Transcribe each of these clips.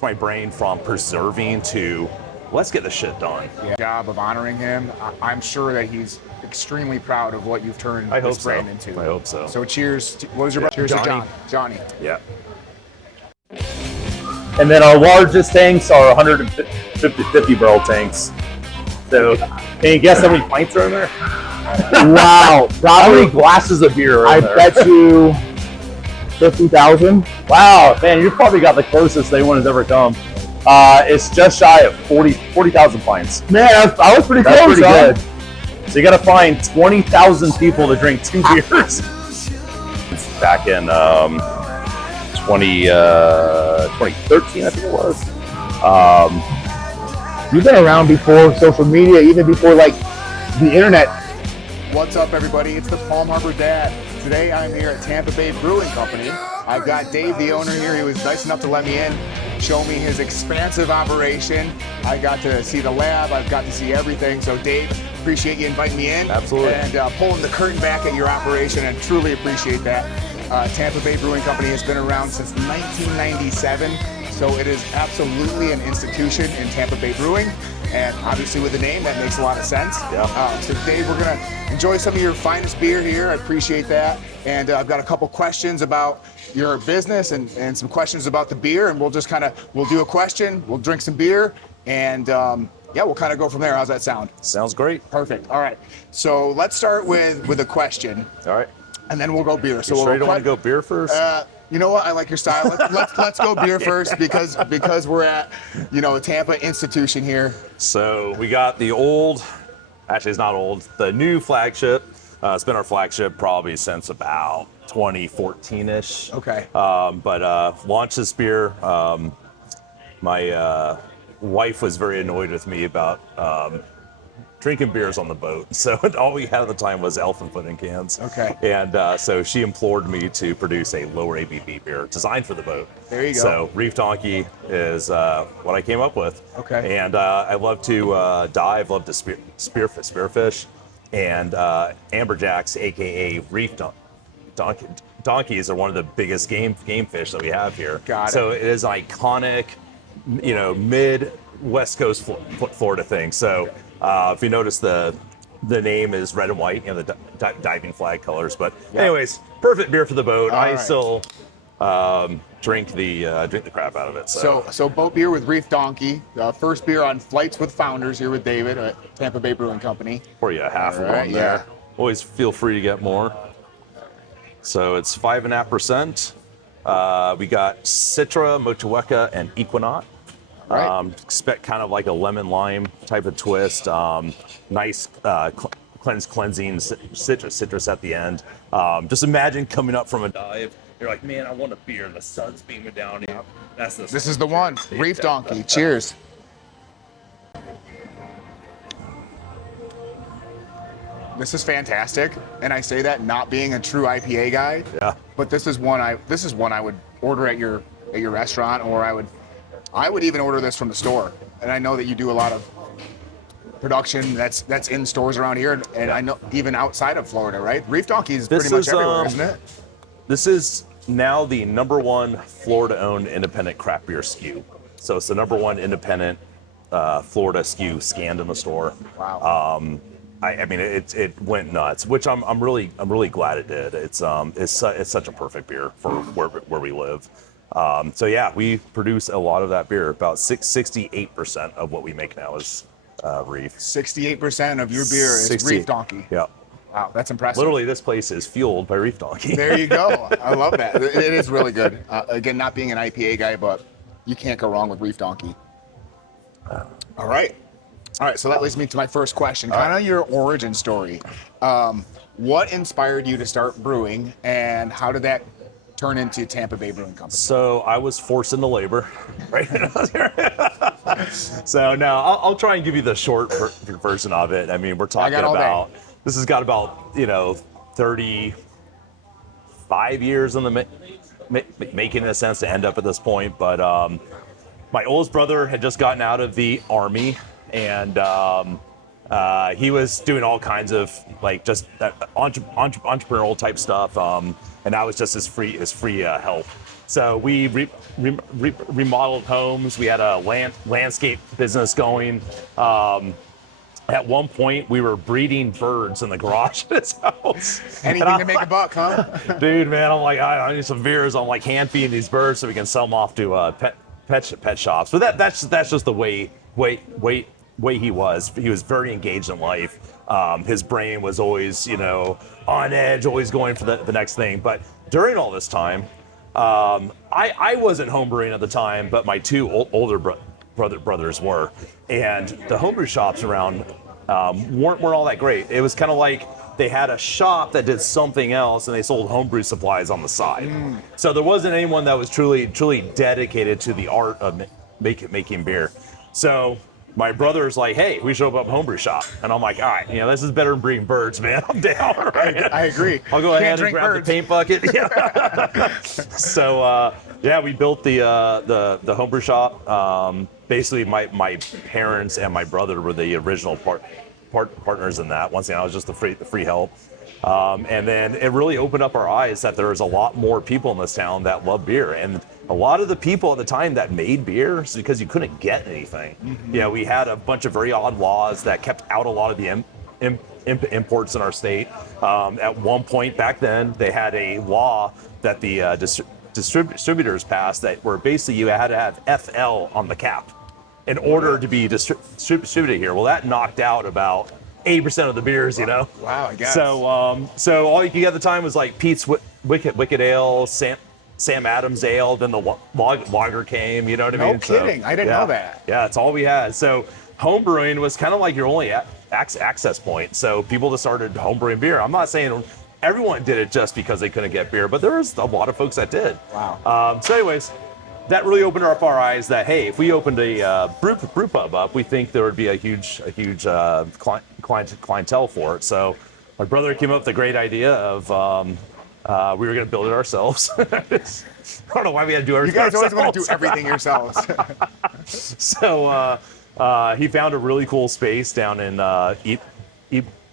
switch my brain from preserving to let's get the shit done. Yeah. Job of honoring him. I'm sure that he's extremely proud of what you've turned this brand into. I hope so. So cheers. What was your brother? Cheers Johnny. to Johnny. Yeah. And then our largest tanks are 150 barrel tanks. So, can you guess how many pints are in there? Wow. How many glasses of beer are in there? I bet you 50,000. Wow, man, you probably got the closest anyone has ever come. It's just shy of 40,000 pints. Man, I was pretty That's close. pretty Huh? good. So you got to find 20,000 people to drink 2 beers. Back in 2013, I think it was. You've been around before social media, even before like the internet. What's up, everybody? It's the Palm Harbor Dad. Today I'm here at Tampa Bay Brewing Company. I've got Dave, the owner here. He was nice enough to let me in, show me his expansive operation. I got to see the lab. I've got to see everything. So Dave, appreciate you inviting me in. Absolutely. And pulling the curtain back at your operation, and truly appreciate that. Tampa Bay Brewing Company has been around since 1997. So it is absolutely an institution in Tampa Bay Brewing. And obviously with the name, that makes a lot of sense. Yeah. So Dave, we're gonna enjoy some of your finest beer here. I appreciate that. And I've got a couple questions about your business and some questions about the beer. And we'll just we'll do a question, we'll drink some beer, and yeah, we'll kind of go from there. How's that sound? Sounds great. Perfect. All right. So let's start with a question. All right. And then we'll go beer. So You sure you we'll don't want to go beer first? You know what? I like your style. Let's go beer first because we're at a Tampa institution here. So we got the old, actually it's not old, the new flagship. It's been our flagship probably since about 2014-ish. Okay. But launched this beer. My wife was very annoyed with me about drinking beers on the boat. So all we had at the time was elephant foot in cans. Okay. And so she implored me to produce a lower ABV beer designed for the boat. There you go. So Reef Donkey is what I came up with. Okay. And I love to dive, love to spearfish, and amberjacks, aka reef donkeys, are one of the biggest game fish that we have here. Got it. So it is an iconic, mid West Coast Florida thing. So if you notice, the name is red and white, the diving flag colors. But anyways, perfect beer for the boat. I still drink the crap out of it. So boat beer with Reef Donkey. First beer on Flights with Founders here with David at Tampa Bay Brewing Company. pour you a half of All right, one there. Always feel free to get more. So it's 5.5%. We got Citra, Motueka, and Equinaut. Right. Expect kind of like a lemon lime type of twist. Nice cleansing citrus at the end. Just imagine coming up from a dive. You're like, man, I want a beer. The sun's beaming down here. This is the one. Reef Donkey. Cheers. This is fantastic, and I say that not being a true IPA guy. Yeah. But this is one I would order at your restaurant, or I would even order this from the store. And I know that you do a lot of production that's in stores around here, and I know even outside of Florida, right? Reef Donkey is pretty much everywhere, isn't it? This is now the #1 Florida-owned independent craft beer SKU. So it's the #1 independent Florida SKU scanned in the store. Wow. I mean, it went nuts, which I'm really glad it did. It's such a perfect beer for where we live. So yeah, we produce a lot of that beer. About 68% of what we make now is Reef. 68% of your beer is Reef Donkey. Yeah. Wow, that's impressive. Literally, this place is fueled by Reef Donkey. There you go. I love that. It is really good. Again, not being an IPA guy, but you can't go wrong with Reef Donkey. All right. So that leads me to my first question. Kind of your origin story. What inspired you to start brewing, and how did that turn into Tampa Bay Brewing Company? So I was forced into labor, right? So now I'll try and give you the short version of it. I mean, we're talking about, this has got about 35 years in the making, in a sense, to end up at this point. But my oldest brother had just gotten out of the Army, and he was doing all kinds of just entrepreneurial type stuff, and I was just his free help. So we remodeled homes. We had a landscape business going. At one point, we were breeding birds in the garage of this house. Anything to make a buck, huh? Dude, man, I'm like, I need some beers. I'm like hand feeding these birds so we can sell them off to pet shops. But that's just the way he was. He was very engaged in life. His brain was always, on edge, always going for the next thing. But during all this time, I wasn't homebrewing at the time, but my two older brothers were, and the homebrew shops around weren't all that great. It was kind of like they had a shop that did something else, and they sold homebrew supplies on the side. So there wasn't anyone that was truly dedicated to the art of making beer. So my brother's like, "Hey, we should open up a homebrew shop," and I'm like, "All right, this is better than breeding birds, man. I'm down." Right? I agree. I'll go ahead and grab birds. the paint bucket. Yeah. So we built the homebrew shop. Basically, my parents and my brother were the original partners in that. Once again, I was just the free help. And then it really opened up our eyes that there was a lot more people in this town that love beer. And a lot of the people at the time that made beer is because you couldn't get anything. Yeah, we had a bunch of very odd laws that kept out a lot of the imports in our state. At one point back then, they had a law that the distributors passed that where basically you had to have FL on the cap in order to be distributed here. Well, that knocked out about 80% of the beers, Wow, I guess. So all you could get at the time was like Pete's Wicked Ale, Sam Adams Ale, then the lager came, you know what I mean? No kidding. I didn't know that. Yeah, that's all we had. So home brewing was kind of like your only access point. So people just started home brewing beer. I'm not saying everyone did it just because they couldn't get beer, but there was a lot of folks that did. Wow. So anyways, that really opened up our eyes that, hey, if we opened a brew pub up, we think there would be a huge clientele for it. So my brother came up with the great idea of we were going to build it ourselves. I don't know why we had to do everything. You guys always ourselves. want to do everything yourselves. So he found a really cool space down in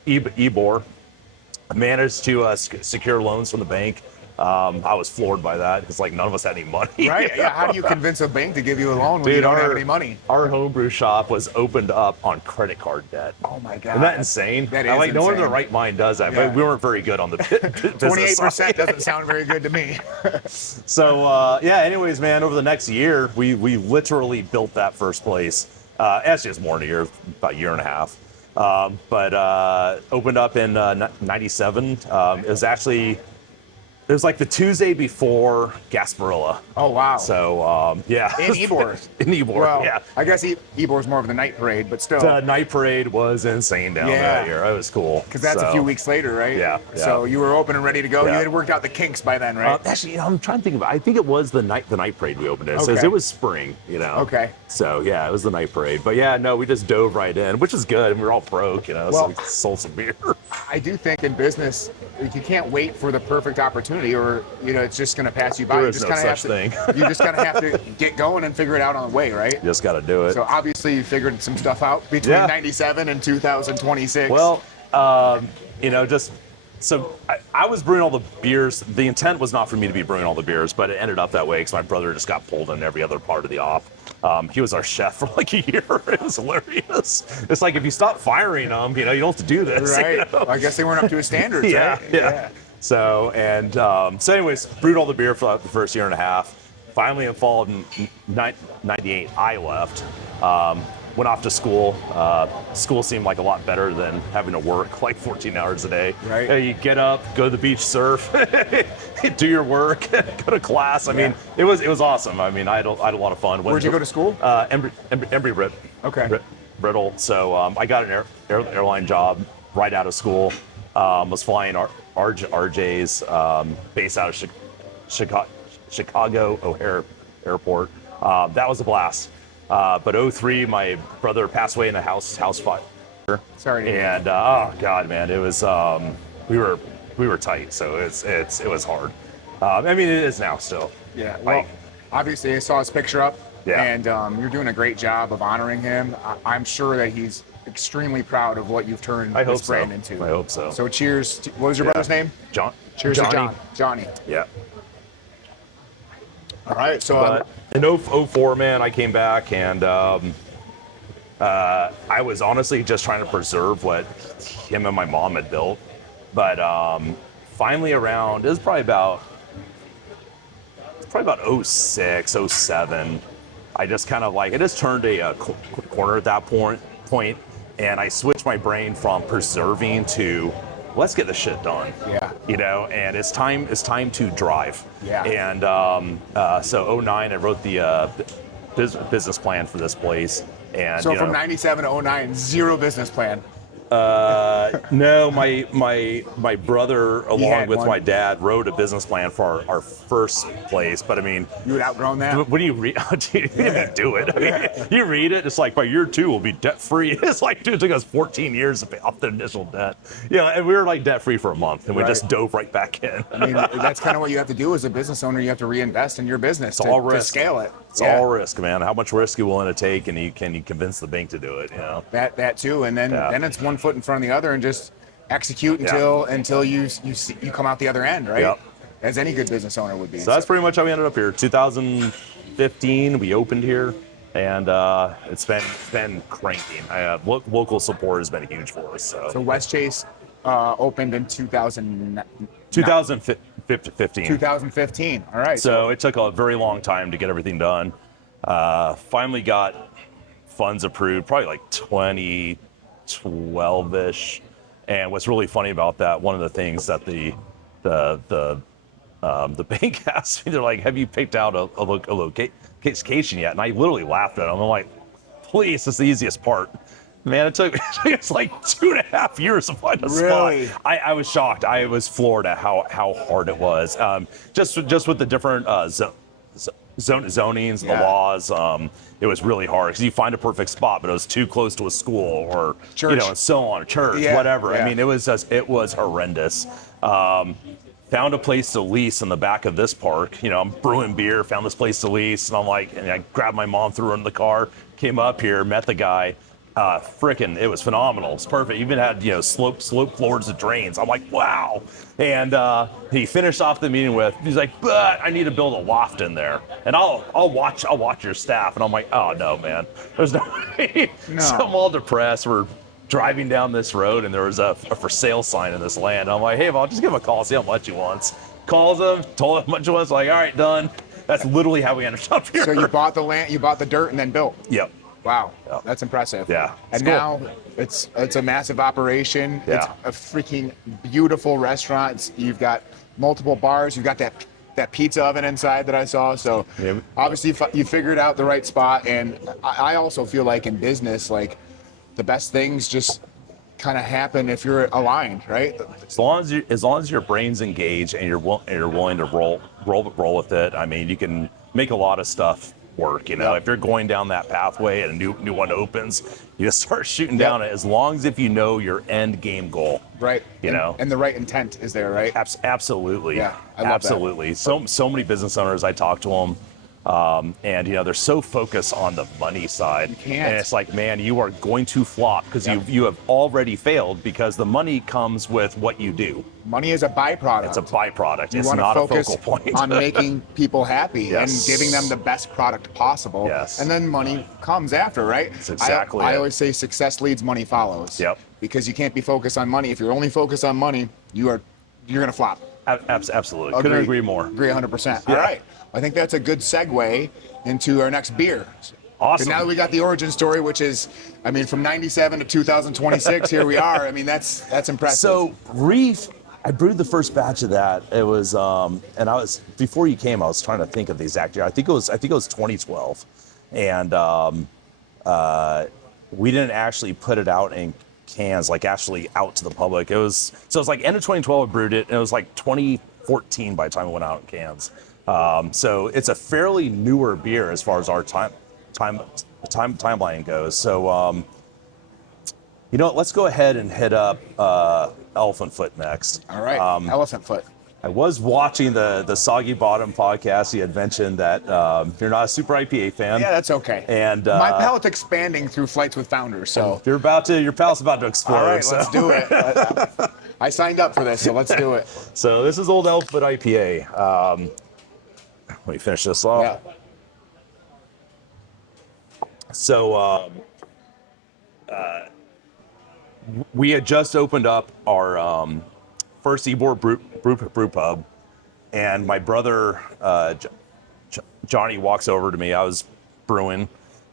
Ybor. Managed to secure loans from the bank. I was floored by that because none of us had any money. Right? Yeah. How do you convince a bank to give you a loan when you don't have any money? Our homebrew shop was opened up on credit card debt. Oh my God. Isn't that insane? That is no one in insane. their right mind does that. Yeah. But we weren't very good on the business 28% side. doesn't sound very good to me. So anyways, man, over the next year, we literally built that first place. Actually, it's more than a year, about a year and a half. But opened up in 97. It was like the Tuesday before Gasparilla. Oh, wow. So, yeah. In Ybor. In Ybor, Well, yeah. I guess Ybor's more of the night parade, but still. The night parade was insane down there that year. It was cool. Because that's a few weeks later, right? Yeah. So you were open and ready to go. Yeah. You had worked out the kinks by then, right? Actually, I'm trying to think about it. I think it was the night parade we opened it. So Okay. it was spring, Okay. So, yeah, it was the night parade. But, yeah, no, we just dove right in, which is good. And we were all broke, so Well- we sold some beer. I do think in business, you can't wait for the perfect opportunity or, it's just going to pass you by. There You is just no kinda such have to, thing. You just kind of have to get going and figure it out on the way, right? You just got to do it. So obviously you figured some stuff out between Yeah. 97 and 2026. Well, so I was brewing all the beers. The intent was not for me to be brewing all the beers, but it ended up that way because my brother just got pulled in every other part of the op. He was our chef for like a year. It was hilarious. It's like if you stop firing him, you don't have to do this. right. Well, I guess they weren't up to his standards, Yeah, right? yeah. So anyways, brewed all the beer for the first year and a half. Finally, in fall of '98, I left. Went off to school. School seemed like a lot better than having to work like 14 hours a day. Right. You get up, go to the beach, surf, do your work, go to class. I mean, it was awesome. I mean, I had a lot of fun. Where'd you go to school? Embry Okay. Brittle. So I got an airline job right out of school. Was flying RJ's based out of Chicago O'Hare Airport. That was a blast. But 2003, my brother passed away in a house fire. Sorry to hear. And oh god, man, it was we were tight, so it was hard. I mean, it is now still. Yeah. Well, obviously, I saw his picture up, Yeah. and you're doing a great job of honoring him. I'm sure that he's extremely proud of what you've turned I hope this brand so. into. I hope so. So cheers. What was your brother's name? John. Cheers Johnny. to Johnny. Yeah. All right, so But in 04, man, I came back and I was honestly just trying to preserve what him and my mom had built. But finally around, it was probably about '06, '07. I just kind of like, it just turned a corner at that point, and I switched my brain from preserving to let's get the shit done. Yeah. You know, and it's time to drive. Yeah. And so '09, I wrote the business plan for this place. And so you from know, '97 to '09, zero business plan. no, my brother, along had with one. my dad, wrote a business plan for our first place. But I mean, You had outgrown that. when you read, you didn't do it. I mean, you read it, it's like by year 2 we'll be debt free. It's like, dude, it took us 14 years to pay off the initial debt. Yeah, and we were like debt free for a month, and we just dove right back in. I mean, that's kind of what you have to do as a business owner. You have to reinvest in your business all to risk. scale it. It's all risk, man. How much risk are you willing to take, and can you convince the bank to do it? You know. That too, and then it's one foot in front of the other, and just execute until you come out the other end, right? Yep. As any good business owner would be. So that's pretty much how we ended up here. 2015, we opened here, and it's been cranking. Local support has been huge for us. So Westchase opened in 2015. 2015. All right. So it took a very long time to get everything done. Finally got funds approved, probably like 2012-ish. And what's really funny about that, one of the things that the bank asked me, they're like, "Have you picked out a location yet?" And I literally laughed at them. I'm like, "Please, it's the easiest part." Man, it took us like 2.5 years to find a Really? spot. I was shocked. I was floored at how hard it was. Just with the different zonings, the laws. It was really hard because you find a perfect spot, but it was too close to a school or Church. you know, and so on, church, whatever. Yeah. I mean, it was horrendous. Found a place to lease in the back of this park. You know, I'm brewing beer, found this place to lease, and I'm like, and I grabbed my mom, threw her in the car, came up here, met the guy. Frickin', it was phenomenal. It's perfect. Even had, you know, slope floors of drains. I'm like, wow. And he finished off the meeting with, he's like, but I need to build a loft in there, and I'll watch your staff. And I'm like, oh no, man, there's no way. No. So I'm all depressed. We're driving down this road, and there was a for sale sign in this land. I'm like, hey, I'll just give him a call, see how much he wants. Calls him, told him how much he wants. Like, all right, done. That's literally how we ended up here. So you bought the land, you bought the dirt, and then built. Yep. Wow, Yep. that's impressive. Yeah, it's And cool. now it's a massive operation. Yeah. It's a freaking beautiful restaurant. You've got multiple bars. You've got that pizza oven inside that I saw. So Yeah. obviously you figured out the right spot. And I also feel like in business, like the best things just kind of happen if you're aligned, right? As long as your brain's engaged and you're willing to roll with it, I mean, you can make a lot of stuff work. You know, Yep. if you're going down that pathway and a new one opens, you just start shooting Yep. down it. As long as if you know your end game goal, Right. You know, And the right intent is there, right? absolutely, Yeah, I love that. absolutely. So many business owners, I talk to them. And you know, they're so focused on the money side, can't. and it's like, man, you are going to flop because you have already failed because the money comes with what you do. Money is a byproduct. It's a byproduct. You It's want to not a focus focal point. on making people happy Yes. and giving them the best product possible. Yes. And then money comes after, right? That's exactly I it. always say success leads, money follows. Yep. Because you can't be focused on money. If you're only focused on money, you're going to flop. Absolutely. Couldn't agree more. Agree 100%. Yeah. All right. I think that's a good segue into our next beer. Awesome. Now that we got the origin story, which is, I mean, from 97 to 2026, here we are. I mean, that's impressive. So Reef, I brewed the first batch of that. It was, and I was, before you came, I was trying to think of the exact year. I think it was 2012, and we didn't actually put it out in cans, like actually out to the public. It was like end of 2012 I brewed it, and it was like 2014 by the time it went out in cans. So it's a fairly newer beer as far as our timeline goes. So you know what, let's go ahead and hit up Elephant Foot next. All right. Elephant Foot. I was watching the Soggy Bottom podcast. He had mentioned that you're not a super IPA fan. Yeah, that's okay. And my palate's expanding through Flights with Founders, so. your palate's about to explode. All right, so. let's do it. I signed up for this, so let's do it. So this is Old Elephant IPA. let me finish this off. Yeah. So we had just opened up our first Ybor brew pub, and my brother Johnny walks over to me. I was brewing,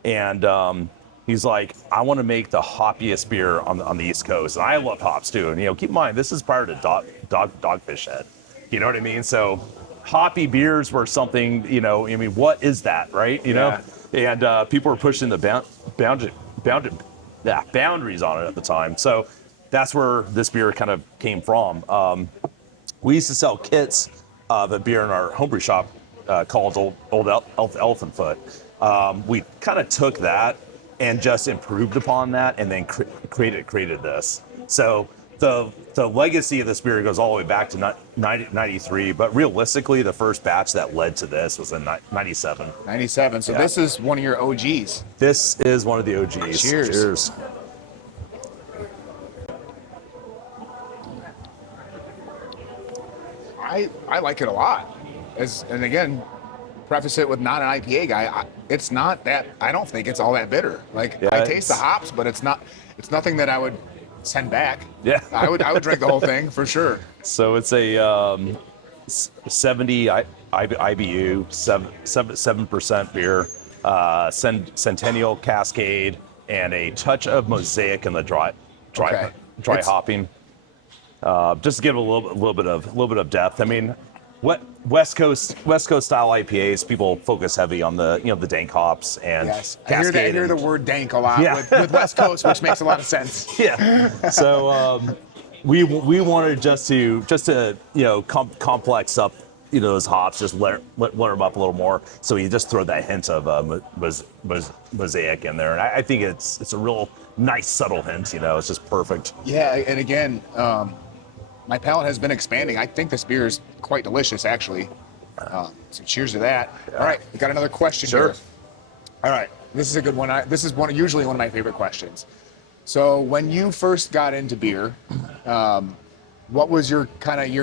and he's like, "I want to make the hoppiest beer on the East Coast." And I love hops too. And keep in mind, this is prior to Dogfish Head. You know what I mean? So hoppy beers were something. I mean, what is that, right? You know, and people were pushing the boundaries on it at the time. So that's where this beer kind of came from. We used to sell kits of a beer in our homebrew shop called Old Elephant Foot. We kind of took that and just improved upon that, and then created this. So the legacy of this beer goes all the way back to 93, but realistically, the first batch that led to this was in 97. 97. So this is one of your OGs. This is one of the OGs. Cheers. Cheers. I like it a lot. And again, preface it with not an IPA guy. It's not that, I don't think it's all that bitter. Like, Yeah, I taste the hops, but it's nothing that I would send back. Yeah. I would drink the whole thing for sure. So it's a 70 IBU, 7% beer, Centennial Cascade, and a touch of Mosaic in the dry hopping. Just to give it a little bit of depth. I mean, West Coast style IPAs, people focus heavy on the the dank hops and Yes. Cascade. I hear the word dank a lot Yeah. with West Coast, which makes a lot of sense. Yeah. So we wanted just to complex up those hops, just let them up a little more. So you just throw that hint of Mosaic in there, and I think it's a real nice subtle hint. It's just perfect. Yeah, and again, my palate has been expanding. I think this beer is quite delicious, actually. So cheers to that. All right, we got another question here. All right, this is a good one. This is usually one of my favorite questions. So when you first got into beer, what was your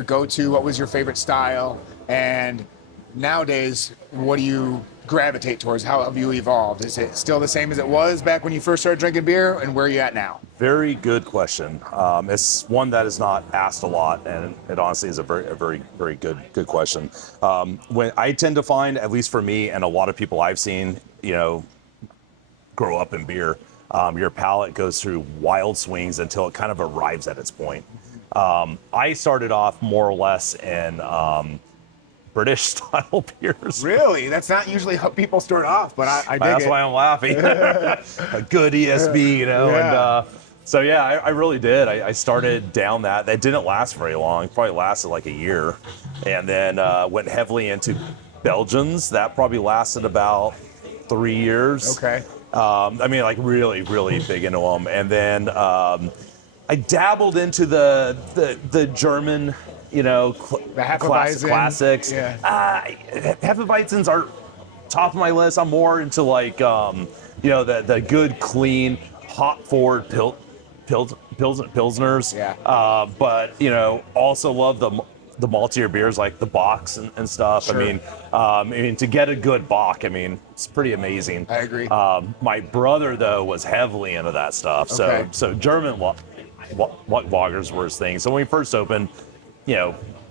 go-to? What was your favorite style? And nowadays, what do you gravitate towards? How have you evolved? Is it still the same as it was back when you first started drinking beer? And where are you at now? Very good question. It's one that is not asked a lot, and it honestly is a very good question. When I tend to find, at least for me and a lot of people I've seen, grow up in beer, your palate goes through wild swings until it kind of arrives at its point. I started off more or less in British style beers. Really? That's not usually how people start off, but I dig That's it. why I'm laughing. A good ESB, Yeah. and so yeah, I really did. I started down that. That didn't last very long. Probably lasted like a year, and then went heavily into Belgians. That probably lasted about 3 years. Okay. I mean, like really big into them, and then I dabbled into the German, The Hefeweizen. classics. Yeah. Hefeweizens are top of my list. I'm more into like the good, clean, hop forward pilsners. Yeah. But also love the maltier beers like the Bocks and stuff. Sure. I mean, to get a good Bock, I mean, it's pretty amazing. I agree. My brother though was heavily into that stuff. Okay. So German lagers were his thing. So when we first opened,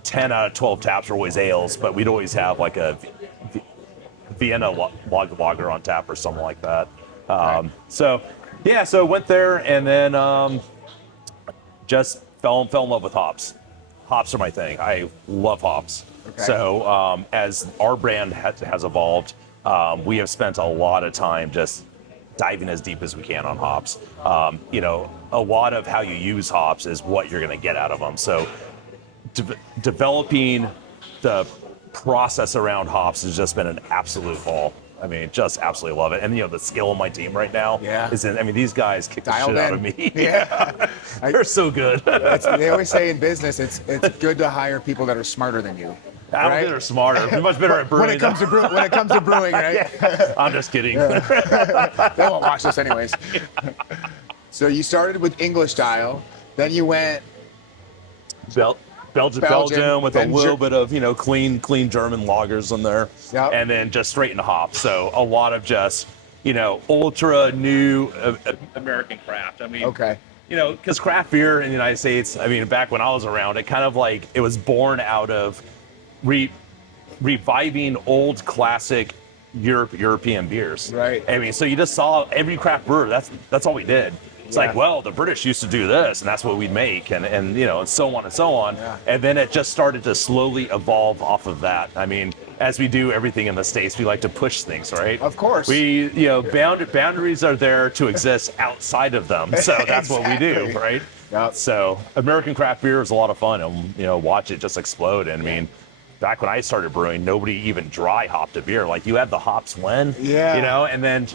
10 out of 12 taps were always ales, but we'd always have like a Vienna lager on tap or something like that. So went there and then just fell in love with hops. Hops are my thing. I love hops. Okay. So as our brand has evolved, we have spent a lot of time just diving as deep as we can on hops. A lot of how you use hops is what you're going to get out of them. So developing the process around hops has just been an absolute haul. I mean, just absolutely love it. And the skill of my team right now is in. I mean, these guys kick the shit out of me. Yeah. They're so good. They always say in business, it's good to hire people that are smarter than you. I don't think they're smarter. They're much better at brewing. When it comes to brewing, right? I'm just kidding. They won't watch this anyways. So you started with English style, then you went Belgium with a then little bit of, clean German lagers in there. Yep. And then just straight into hops. So a lot of just, ultra new American craft. I mean, Okay. because craft beer in the United States, I mean, back when I was around, it kind of like, it was born out of reviving old classic European beers. Right. I mean, so you just saw every craft brewer, that's all we did. It's like, well, the British used to do this, and that's what we'd make, and so on and so on. Yeah. And then it just started to slowly evolve off of that. I mean, as we do everything in the States, we like to push things, right? Of course. We, boundaries are there to exist outside of them. So that's what we do, right? Yep. So American craft beer is a lot of fun, and watch it just explode. And I mean, back when I started brewing, nobody even dry hopped a beer. Like, you had the hops when, and then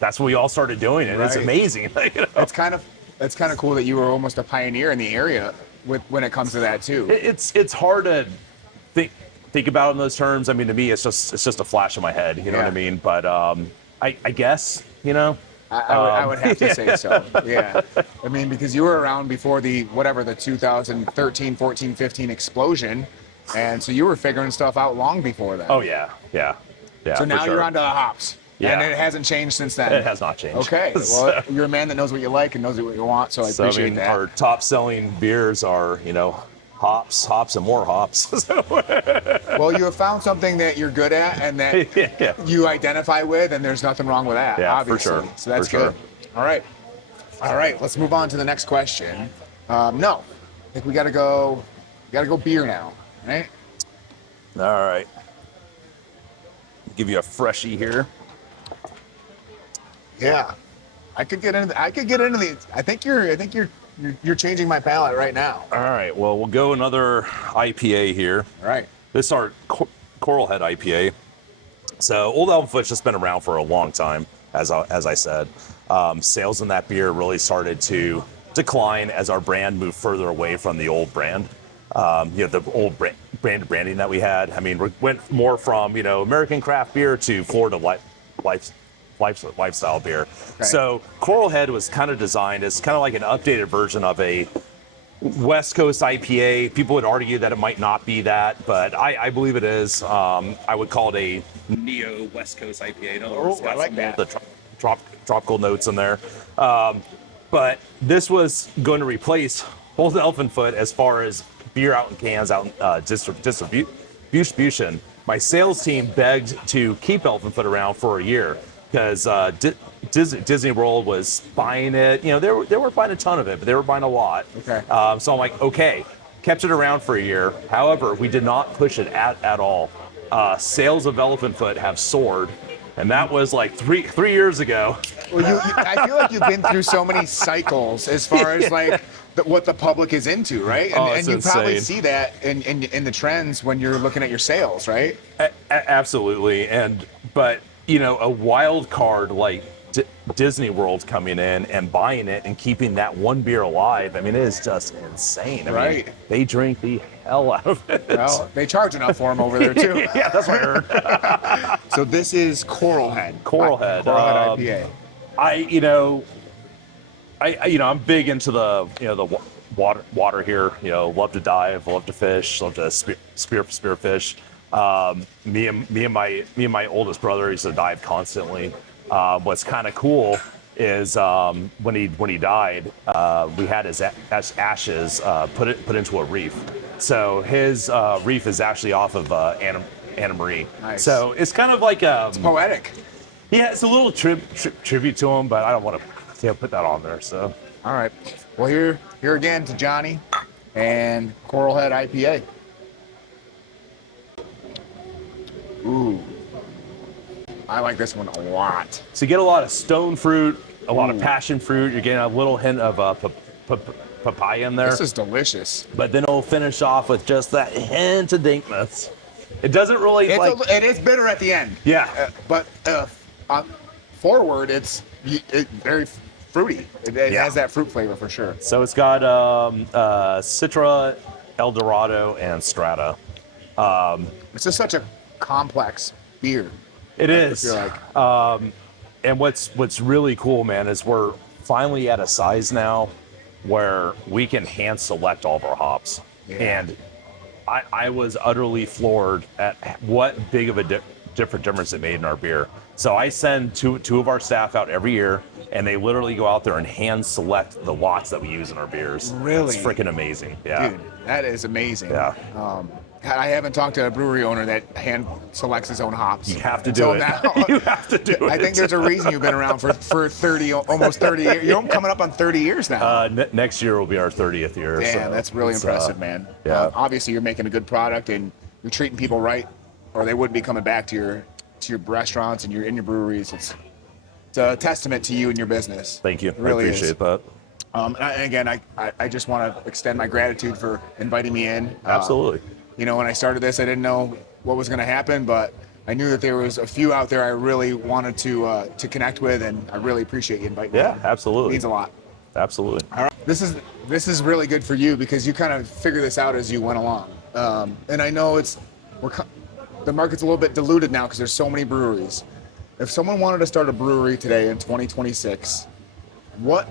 that's what we all started doing, and it's Right. amazing. It's kind of cool that you were almost a pioneer in the area when it comes to that too. It's hard to think about in those terms. I mean, to me, it's just a flash in my head. You know what I mean? But I guess I would have to say so. Yeah. I mean, because you were around before the 2013, 14, 15 explosion, and so you were figuring stuff out long before that. Oh yeah. So now you're onto the hops. Yeah. And it hasn't changed since then. It has not changed. Okay. Well, you're a man that knows what you like and knows what you want, so I appreciate that. Our top selling beers are, hops, and more hops. Well, you have found something that you're good at and that you identify with, and there's nothing wrong with that, Yeah, obviously. for sure. So that's For good. All right. Let's move on to the next question. No, I think we gotta go beer now, right? All right. Give you a freshie here. Yeah. I could get into the. I think you're changing my palate right now. All right. Well, we'll go another IPA here. All right. This is our Coral Head IPA. So Old Elvenfoot's just been around for a long time, as I said. Sales in that beer really started to decline as our brand moved further away from the old brand. The old branding that we had. I mean, we went more from American craft beer to Florida lifestyle beer. Okay. So Coral Head was kind of designed as kind of like an updated version of a West Coast IPA. People would argue that it might not be that, but I believe it is. I would call it a neo West Coast IPA. In other words, it's got I like some that. of the tropical notes in there. But this was going to replace Old Elvenfoot as far as beer out in cans, out in distribution. My sales team begged to keep Elvenfoot around for a year because Disney World was buying it. They were buying a ton of it, but they were buying a lot. Okay. So I'm like, okay, kept it around for a year. However, we did not push it at all. Sales of Elvenfoot have soared, and that was like three years ago. Well, I feel like you've been through so many cycles as far as like what the public is into, right? And, It's and you probably insane. see that in the trends when you're looking at your sales, right? Absolutely, but a wild card like Disney World coming in and buying it and keeping that one beer alive. I mean, it is just insane. I Right. mean, they drink the hell out of it. Well, they charge enough for them over there too. Yeah, that's what I heard. So this is Coral Head. Coral Head. Coral Head IPA. I'm big into the water here. Love to dive, love to fish, love to spearfish. Me and my oldest brother used to dive constantly. What's kind of cool is when he died, we had his ashes put into a reef. So his reef is actually off of Anna Marie. Nice. So it's kind of like Poetic. yeah, it's a little tribute to him, but I don't want to put that on there. So All right. Well, here again to Johnny and Coral Head IPA. Ooh. I like this one a lot. you get a lot of stone fruit, a lot of passion fruit. You're getting a little hint of papaya in there. This is delicious. But then it'll finish off with just that hint of dankness. It doesn't really It is bitter at the end. yeah. But forward, it's very fruity. It Yeah. has that fruit flavor for sure. So it's got Citra, El Dorado, and Strata. It's just such a complex beer. It is. feel like. And what's really cool, man, is we're finally at a size now where we can hand select all of our hops. And I was utterly floored at what big of a difference it made in our beer. So I send two of our staff out every year, and they literally go out there and hand select the lots that we use in our beers. Really? It's freaking amazing. Yeah. Dude, that is amazing. Yeah. God, I haven't talked to a brewery owner that hand selects his own hops. You have to do it. Now. You have to do it. I think there's a reason you've been around for 30, almost 30 years. You're coming up on 30 years now. Next year will be our 30th year. Damn, so that's really impressive, man. Yeah. Obviously, you're making a good product and you're treating people right, or they wouldn't be coming back to your restaurants and your breweries. It's a testament to you and your business. Thank you. It really I appreciate that. And again, I just want to extend my gratitude for inviting me in. Absolutely. You know, when I started this, I didn't know what was going to happen, but I knew that there was a few out there I really wanted to connect with, and I really appreciate you inviting me. Yeah, absolutely. It means a lot. Absolutely. All right. This is really good for you because you kind of figure this out as you went along. And I know the market's a little bit diluted now because there's so many breweries. If someone wanted to start a brewery today in 2026, what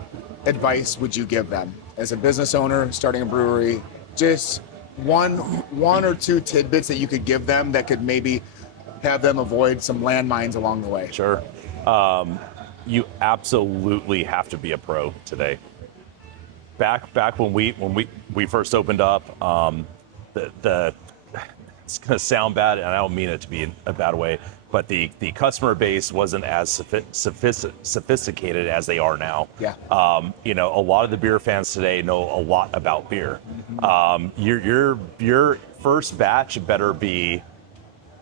advice would you give them as a business owner starting a brewery? Just one or two tidbits that you could give them that could maybe have them avoid some landmines along the way. Sure. You absolutely have to be a pro today. Back when we first opened up, it's gonna sound bad, and I don't mean it to be in a bad way, but the customer base wasn't as sophisticated as they are now. Yeah. You know, a lot of the beer fans today know a lot about beer. Your first batch better be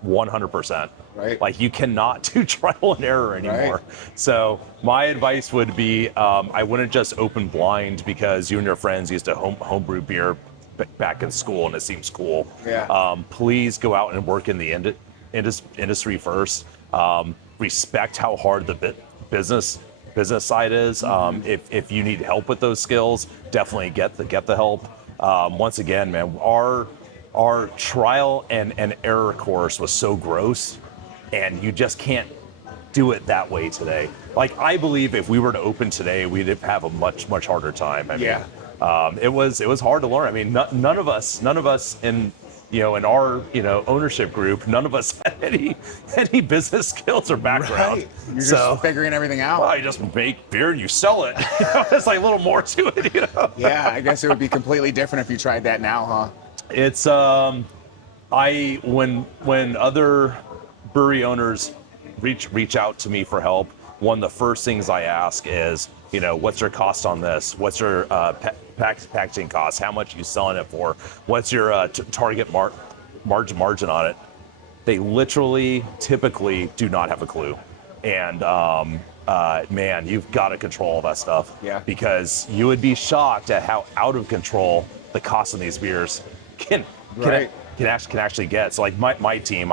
100%. Right. Like, you cannot do trial and error anymore. Right. So my advice would be, I wouldn't just open blind because you and your friends used to homebrew beer back in school and it seems cool. Yeah. Please go out and work in the industry first. Respect how hard the business side is. If you need help with those skills, definitely get the help. Once again, man, our trial and error course was so gross, and you just can't do it that way today. Like, I believe if we were to open today, we'd have a much harder time. I mean, it was hard to learn. I mean, none of us in our ownership group, none of us had any business skills or background. Right. You're just figuring everything out. Well, you just make beer and you sell it. It's like a little more to it. Yeah, I guess it would be completely different if you tried that now, huh? It's when other brewery owners reach out to me for help, one of the first things I ask is, what's your cost on this? What's your packaging cost? How much are you selling it for? What's your target margin on it? They literally, typically do not have a clue. And man, you've got to control all that stuff. Yeah. Because you would be shocked at how out of control the cost of these beers can actually get. So, like, my team,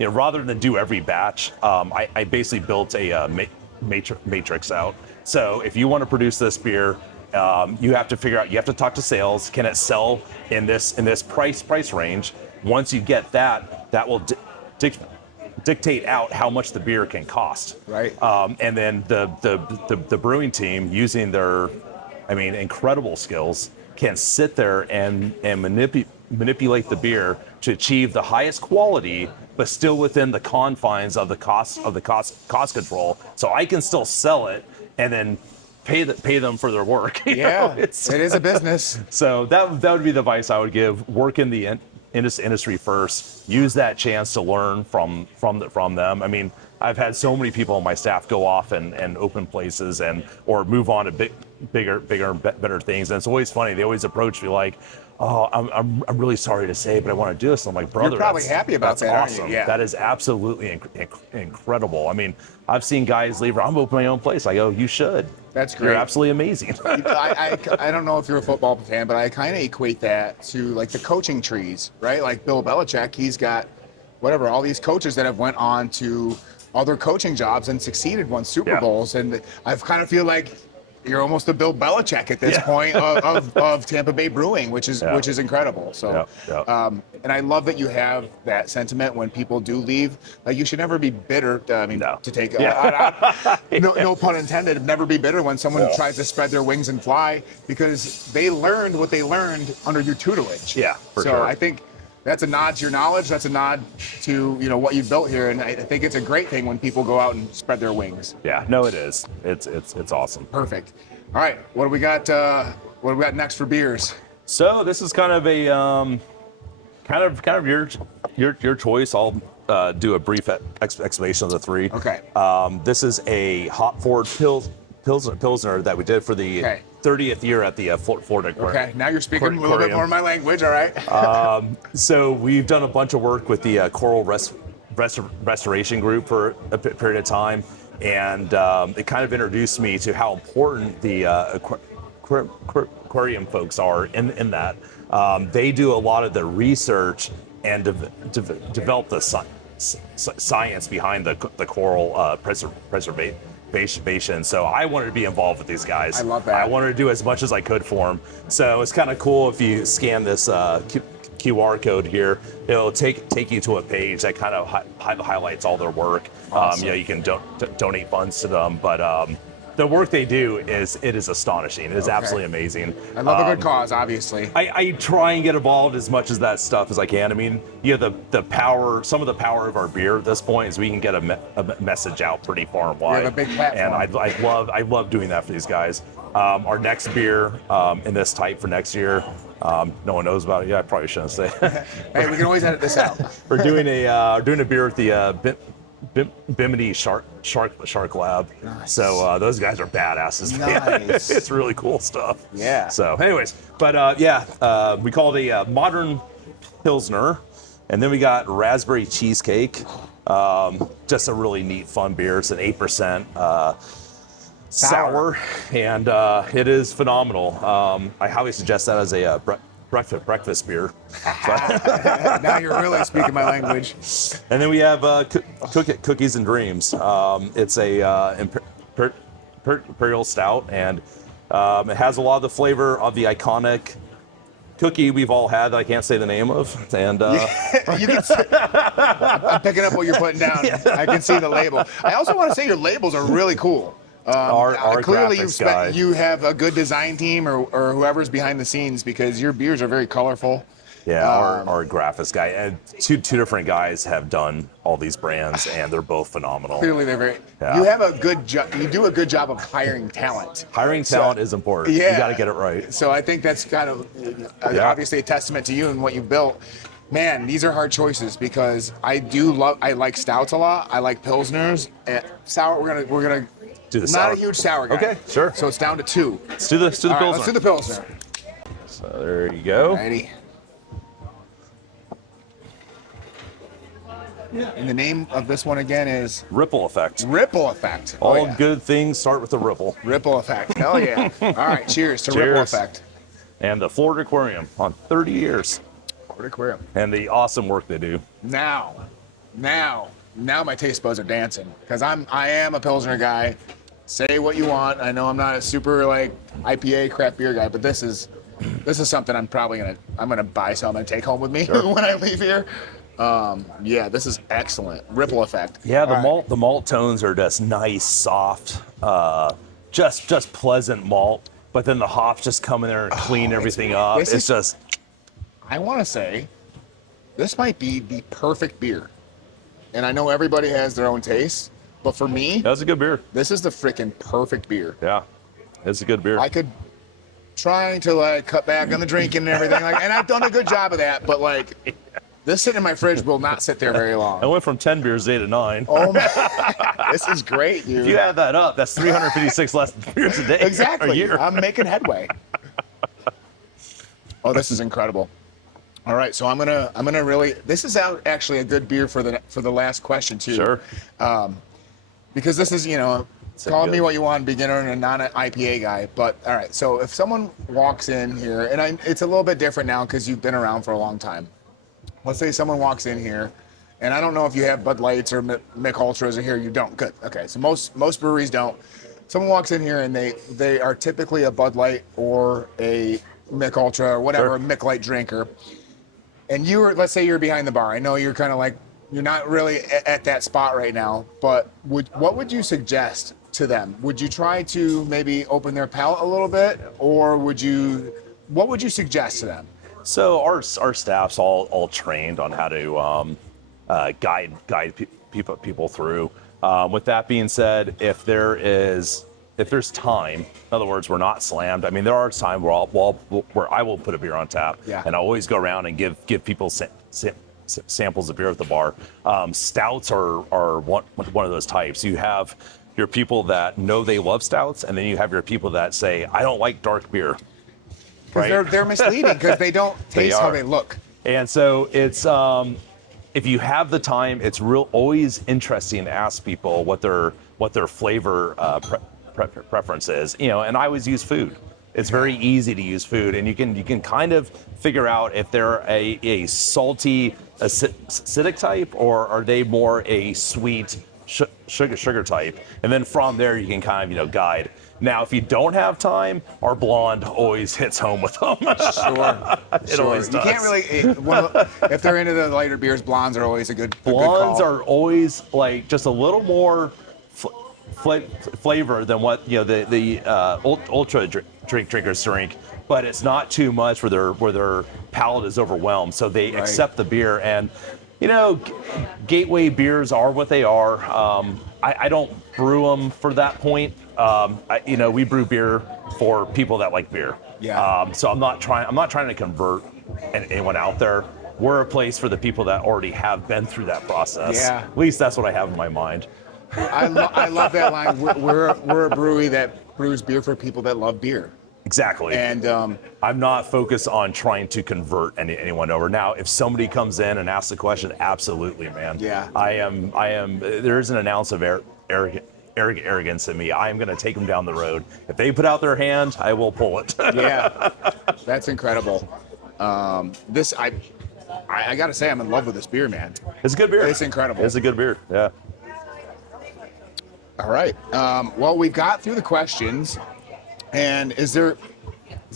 rather than do every batch, I basically built a matrix out. So if you want to produce this beer, you have to figure out, you have to talk to sales. Can it sell in this price range? Once you get that will dictate out how much the beer can cost. Right. And then the brewing team, using their, incredible skills, can sit there and manipulate the beer to achieve the highest quality, but still within the confines of the cost control. So I can still sell it and then pay them for their work. Yeah, it is a business. So that would be the advice I would give. Work in the industry first. Use that chance to learn from them. I mean, I've had so many people on my staff go off and open places or move on to bigger and better things. And it's always funny. They always approach me like, "Oh, I'm really sorry to say, but I want to do this." And I'm like, "Brother, you're probably happy about that, awesome. Aren't you? Yeah. That is absolutely incredible." I mean, I've seen guys leave. I'm opening my own place. I go, "You should." That's great. You're absolutely amazing. I don't know if you're a football fan, but I kind of equate that to like the coaching trees, right? Like Bill Belichick, he's got all these coaches that have went on to other coaching jobs and succeeded, won Super Bowls, and I kind of feel like you're almost the Bill Belichick at this point of Tampa Bay Brewing, which is incredible. So, and I love that you have that sentiment when people do leave. Like, you should never be bitter. I mean, to take no pun intended. Never be bitter when someone tries to spread their wings and fly, because they learned what they learned under your tutelage. Yeah, for so sure. I think that's a nod to your knowledge. That's a nod to what you've built here, and I think it's a great thing when people go out and spread their wings. Yeah, no, it is. It's awesome. Perfect. All right, what do we got? What do we got next for beers? So this is kind of a kind of your choice. I'll do a brief explanation of the three. Okay. This is a hop forward pilsner that we did for the 30th year at the Florida Aquarium. Okay, now you're speaking a little bit more my language. All right. So we've done a bunch of work with the Coral Restoration Group for a period of time, and it kind of introduced me to how important the aquarium folks are in that. They do a lot of the research and develop the science behind the coral preservation. So I wanted to be involved with these guys. I love that. I wanted to do as much as I could for them. So it's kind of cool if you scan this QR code here. It'll take you to a page that kind of highlights all their work. Awesome. You can donate funds to them, but the work they do is astonishing. It is absolutely amazing. I love a good cause, obviously. I try and get involved as much as that stuff as I can. I mean, the power, some of the power of our beer at this point is we can get a message out pretty far and wide. You have a big platform. And I love doing that for these guys. Our next beer in this type for next year, no one knows about it. Yeah, I probably shouldn't say. Hey, we can always edit this out. We're doing a beer at the Bimini Shark Lab. Nice. So those guys are badasses. Man. Nice. It's really cool stuff. Yeah. So anyways, but we call it a modern Pilsner. And then we got raspberry cheesecake. Just a really neat, fun beer. It's an 8% sour, and it is phenomenal. I highly suggest that as a breakfast beer. Now you're really speaking my language. And then we have Cookies and Dreams. It's a imperial stout, and it has a lot of the flavor of the iconic cookie we've all had that I can't say the name of. And You can see, I'm picking up what you're putting down. I can see the label. I also want to say your labels are really cool. Our clearly graphics you have a good design team or whoever's behind the scenes, because your beers are very colorful. Yeah, our graphics guy, and two different guys have done all these brands, and they're both phenomenal. Clearly they're very. Yeah. You have a good job. You do a good job of hiring talent. Hiring talent is important. Yeah. You got to get it right. So I think that's kind of obviously a testament to you and what you've built. Man, these are hard choices, because I like stouts a lot. I like pilsners and sour. We're gonna do the not sour. a huge sour guy. Okay, sure. So it's down to 2. Let's do the All right, Pilsner. let's do the pilsner. So there you go. Alrighty. And the name of this one again is Ripple Effect. Ripple Effect. All good things start with a ripple. Ripple Effect. Hell yeah. All right, cheers to Cheers. Ripple Effect. And the Florida Aquarium on 30 years. Florida Aquarium. And the awesome work they do. Now my taste buds are dancing, because I am a Pilsner guy. Say what you want. I know I'm not a super IPA craft beer guy, but this is something I'm gonna buy some and take home with me when I leave here. This is excellent. Ripple Effect. Yeah, the malt tones are just nice, soft, just pleasant malt. But then the hops just come in there and clean everything up. It's just. I want to say, this might be the perfect beer. And I know everybody has their own taste, but for me, That's a good beer. this is the freaking perfect beer. Yeah, it's a good beer. I could trying to cut back on the drinking and everything, and I've done a good job of that, but this sitting in my fridge will not sit there very I long. went from 10 beers a day to 9. Oh my, this is great, dude. If you add that up, that's 356 less beers a day. Exactly. A year. I'm making headway. Oh, this is incredible. All right, so I'm gonna really. This is actually a good beer for the last question too. Sure. Because this is call me what you want, beginner and a non-IPA guy. But all right, so if someone walks in here, and it's a little bit different now because you've been around for a long time. Let's say someone walks in here, and I don't know if you have Bud Lights or Mick Ultras in here. You don't. Good. Okay. So most breweries don't. someone walks in here and they are typically a Bud Light or a Mick Ultra or whatever, Sure. a Mick Light drinker, and let's say you're behind the bar. I know you're kind of like, you're not really at that spot right now, but what would you suggest to them? Would you try to maybe open their palate a little bit, or what would you suggest to them? So our staff's all trained on how to guide people through. With that being said, if there's time, in other words, we're not slammed. I mean, there are times where I will put a beer on tap, Yeah. and I always go around and give people samples of beer at the bar. Stouts are one of those types. You have your people that know they love stouts, and then you have your people that say, I don't like dark beer. Because they're misleading because they don't taste how they look. And so it's if you have the time, it's always interesting to ask people what their flavor preference is. You know, and I always use food. It's very easy to use food, and you can kind of figure out if they're a salty acidic type, or are they more a sweet sugar type, and then from there you can kind of guide. Now, if you don't have time, our blonde always hits home with them. Sure. It always does. You can't really, if they're into the lighter beers, blondes are always a good Blondes call. are always like just a little more flavor than what the ultra drinkers drink, but it's not too much where their palate is overwhelmed, so they accept the beer. And gateway beers are what they are. I don't brew them for that point. We brew beer for people that like beer. Yeah. So I'm not trying to convert anyone out there. We're a place for the people that already have been through that process. Yeah. At least that's what I have in my mind. I love that line. We're a brewery that brews beer for people that love beer. Exactly. And I'm not focused on trying to convert anyone over. Now, if somebody comes in and asks a question, absolutely, man. Yeah. I am. There isn't an ounce of arrogance in me. I am going to take them down the road. If they put out their hand, I will pull it. yeah, that's incredible. I got to say, I'm in love with this beer, man. It's a good beer. It's incredible. It's a good beer. Yeah. All right. Well, we got through the questions, and is there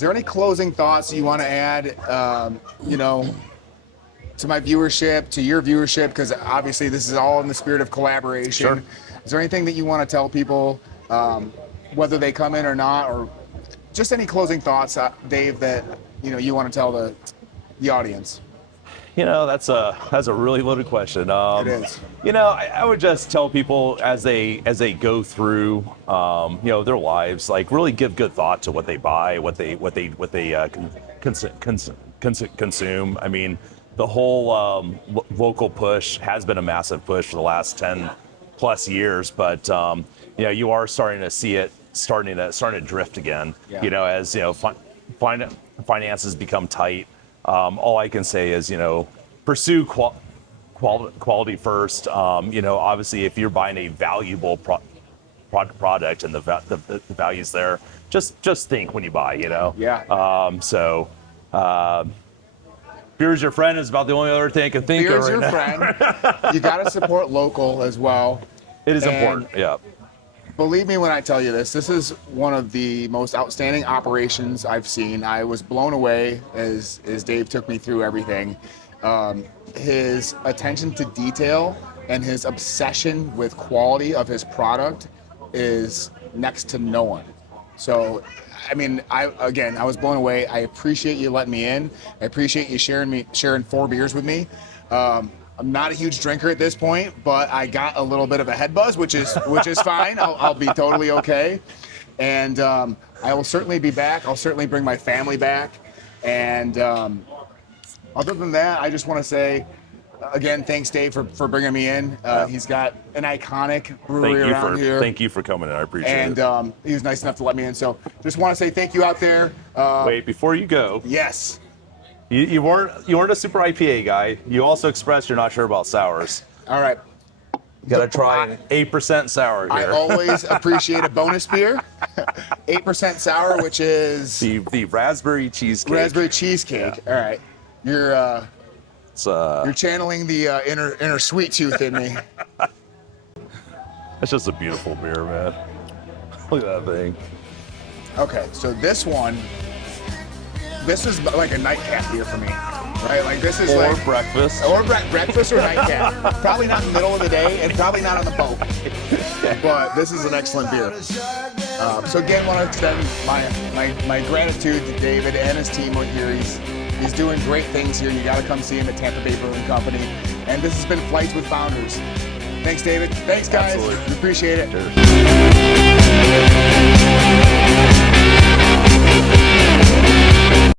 any closing thoughts you want to add? To my viewership, to your viewership, because obviously this is all in the spirit of collaboration. Sure. Is there anything that you want to tell people, whether they come in or not, or just any closing thoughts, Dave, that you want to tell the audience? That's a really loaded question. It is. I would just tell people as they go through, their lives, like really give good thought to what they buy, what they consume. I mean, the whole local push has been a massive push for the last 10 plus years, but you are starting to see it starting to drift again. Yeah. As finances become tight. All I can say is, pursue quality first. Obviously, if you're buying a valuable product and the value's there, just think when you buy. Yeah. Beer's your friend is about the only other thing I can think Beer's of right your now. friend. You got to support local as well. It is And important. Yeah. Believe me when I tell you this is one of the most outstanding operations I've seen. I was blown away as Dave took me through everything. His attention to detail and his obsession with quality of his product is next to no one. So, I mean, I was blown away. I appreciate you letting me in. I appreciate you sharing 4 beers with me. I'm not a huge drinker at this point, but I got a little bit of a head buzz, which is fine. I'll be totally okay. And I will certainly be back. I'll certainly bring my family back. And other than that, I just want to say, again, thanks, Dave, for bringing me in. He's got an iconic brewery around here. Thank you for coming in. I appreciate it. And he was nice enough to let me in. So just want to say thank you out there. Wait, before you go. Yes. You weren't a super IPA guy. You also expressed you're not sure about sours. All right. You gotta try an 8% sour here. I always appreciate a bonus beer. 8% sour, which is the raspberry cheesecake. raspberry cheesecake. Yeah. All right. You're channeling the inner sweet tooth in me. It's just a beautiful beer, man. Look at that thing. Okay, so this is like a nightcap beer for me, right? Like this is Or like breakfast. or breakfast or nightcap. Probably not in the middle of the day, and probably not on the boat. But this is an excellent beer. So again, want to extend my gratitude to David and his team over here. He's doing great things here. You got to come see him at Tampa Bay Brewing Company. And this has been Flights with Founders. Thanks, David. Thanks, guys. Absolutely. We appreciate it. Cheers.